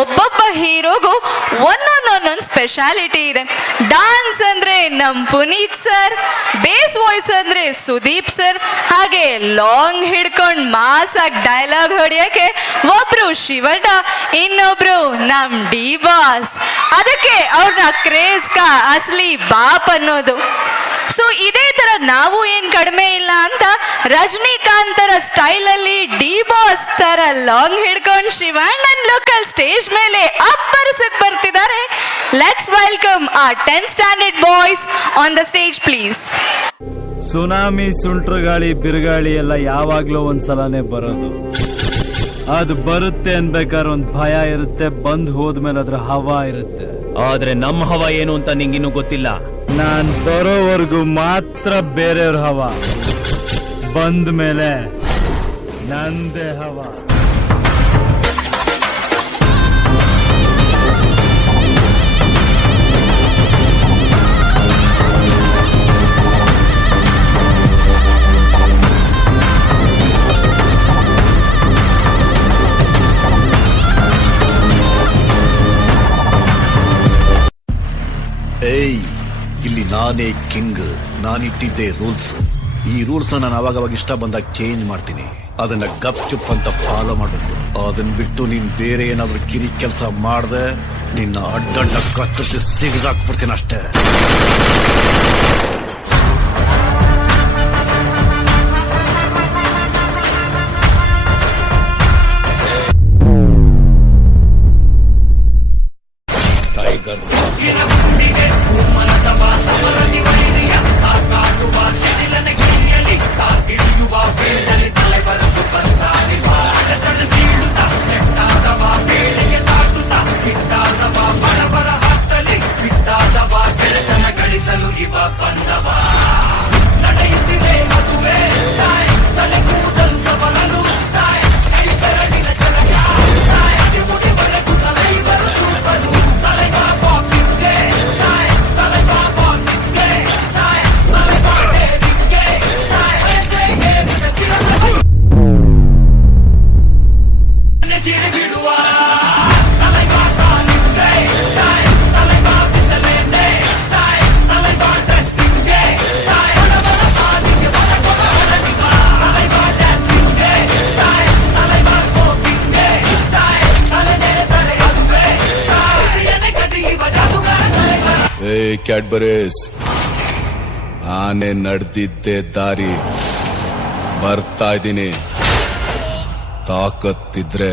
ಒಬ್ಬೊಬ್ಬ ಹೀರೋಗೂ ಒಂದೊಂದು ಸ್ಪೆಷಾಲಿಟಿ ಇದೆ. ಡಾನ್ಸ್ ಅಂದ್ರೆ ನಮ್ ಪುನೀತ್ ಸರ್, ಬೇಸ್ ವಾಯ್ಸ್ ಅಂದ್ರೆ ಸುದೀಪ್ ಸರ್, ಹಾಗೆ ಲಾಂಗ್ ಹಿಡ್ಕೊಂಡ್ ಮಾಸ್ ಆಗಿ ಡೈಲಾಗ್ ಹೊಡಿಯಕ್ಕೆ ಒಬ್ರು ಶಿವಣ್ಣ, ಇನ್ನೊಬ್ರು ನಮ್ ಡಿ ಬಾಸ್. ಅದಕ್ಕೆ ಅವ್ರನ್ನ ಕ್ರೇಜ್ ಕಾ ಅಸ್ಲಿ ಬಾಪ್ ಅನ್ನೋದು. ಸೊ ಇದೇ ತರ ನಾವು ಏನ್ ಕಡಿಮೆ ಇಲ್ಲ ಅಂತ ರಜನಿಕಾಂತರ ಸ್ಟೈಲ್ ಅಲ್ಲಿ ಡಿ ಬಾಸ್ ತರ ಲಾಂಗ್ ಹಿಡ್ಕೊಂಡು ಶಿವಣ್ಣನ್ ಲೋಕಲ್ ಸ್ಟೇಜ್ ಮೇಲೆ ಅಪ್ಪರಿಸಕ್ ಬರ್ತಿದ್ದಾರೆ. ಲೆಟ್ಸ್ ವೆಲ್ಕಮ್ ಆ 10th standard boys on the stage please. Tsunami, ಸುಂಟ್ರು ಗಾಳಿ, ಬಿರುಗಾಳಿ ಎಲ್ಲ ಯಾವಾಗ್ಲೂ ಒಂದ್ಸಲನೇ ಬರೋದು. ಅದು ಬರುತ್ತೆ ಅನ್ಬೇಕಾದ್ರೆ ಒಂದ್ ಭಯ ಇರುತ್ತೆ, ಬಂದ್ ಹೋದ್ಮೇಲೆ ಅದ್ರ ಹವಾ ಇರುತ್ತೆ. ಆದ್ರೆ ನಮ್ಮ ಹವಾ ಏನು ಅಂತ ನಿಂಗಿನ್ನೂ ಗೊತ್ತಿಲ್ಲ. ನಾನ್ ಬರೋವರೆಗೂ ಮಾತ್ರ ಬೇರೆಯವ್ರ ಹವಾ, ಬಂದ ಮೇಲೆ ನಂದೇ ಹವಾ. ಏಯ್, ಇಲ್ಲಿ ನಾನೇ ಕಿಂಗ್. ನಾನಿಟ್ಟಿದ್ದೆ ರೂಲ್ಸ್. ಈ ರೂಲ್ಸ್ ನಾನು ಅವಾಗ ಇಷ್ಟ ಬಂದಾಗ ಚೇಂಜ್ ಮಾಡ್ತೀನಿ. ಅದನ್ನ ಗಪ್ ಚುಪ್ ಅಂತ ಫಾಲೋ ಮಾಡ್ಬೇಕು. ಅದನ್ನ ಬಿಟ್ಟು ನೀನ್ ಬೇರೆ ಏನಾದ್ರೂ ಕಿರಿ ಕೆಲಸ ಮಾಡ್ದೆ ನಿನ್ನ ಅಡ್ಡಡ್ಡ ಕತ್ತರಿಸಿ ಸಿಗದಾಕ್ಬಿಡ್ತೀನಿ ಅಷ್ಟೇ. ಕ್ಯಾಡ್ಬರೀಸ್, ಆನೆ ನಡೆದಿದ್ದೆ ದಾರಿ, ಬರ್ತಾ ಇದ್ದೀನಿ. ತಾಕತ್ತಿದ್ರೆ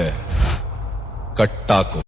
ಕಟ್ಟಾಕು.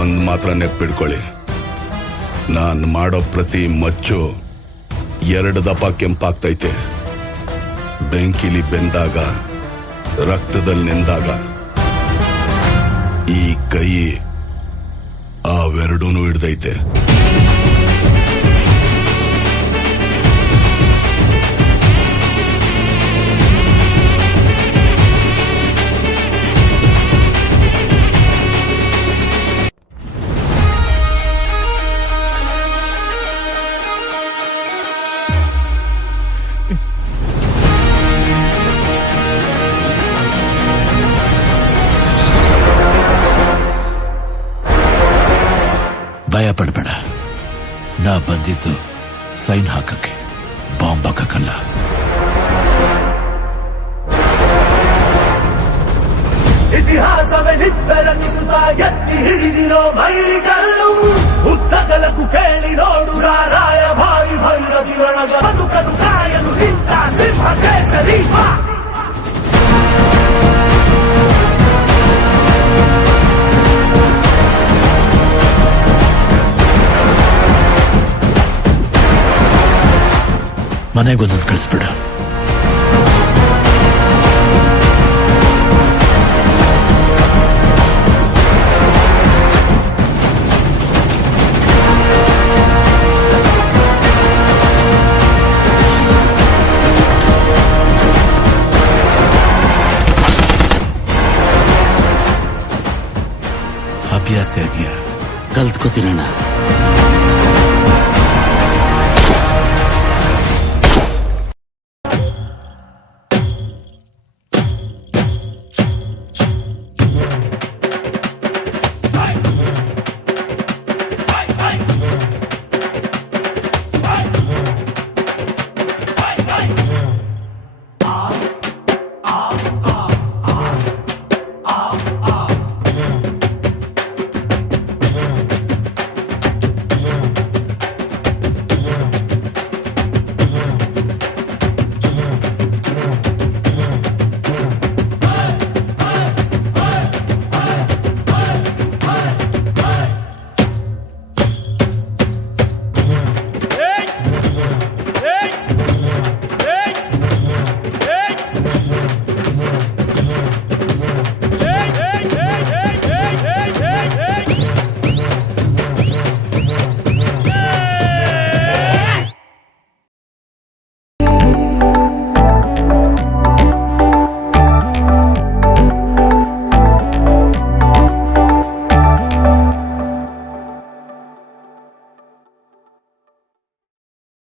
ಒಂದ್ ಮಾತ್ರ ನೆನ್ಪಿಡ್ಕೊಳ್ಳಿ, ನಾನ್ ಮಾಡೋ ಪ್ರತಿ ಮಚ್ಚು 2 ದಪ ಕೆಂಪಾಗ್ತೈತೆ. ಬೆಂಕಿಲಿ ಬೆಂದಾಗ, ರಕ್ತದಲ್ಲಿ ನೆಂದಾಗ ಈ ಕೈ ಅವೆರಡೂನು ಹಿಡ್ದೈತೆ. ಭಯ ಪಡಬೇಡ, ನಾ ಬಂದಿದ್ದು ಸೈನ್ ಹಾಕಕ್ಕೆ, ಬಾಂಬ್ ಹಾಕಕ್ಕಲ್ಲ. ಇತಿಹಾಸವೇ ನಿಬ್ಬೆರಗಿಸುತ್ತ ಎತ್ತಿ ಹಿಡಿದಿರೋ ಮೈಲಿಗಲ್ಲು ಉದ್ದಗಲಕ್ಕೂ ಕೇಳಿ ನೋಡು ರಾಯ ಭಾರಿ ಭೈರವಿರೊಳಗ ಬದುಕಲು ಕಾಯಲು ನಿಂತ ಸಿಂಹ ಕೇಸರಿ ಬಾ. ಮನೆಗೊಂದೊಂದು ಕಳಿಸ್ಬಿಡ. ಅಭ್ಯಾಸ ಇದೆಯಾ? ಕಲ್ತ್ಕೋತೀನಣ್ಣ.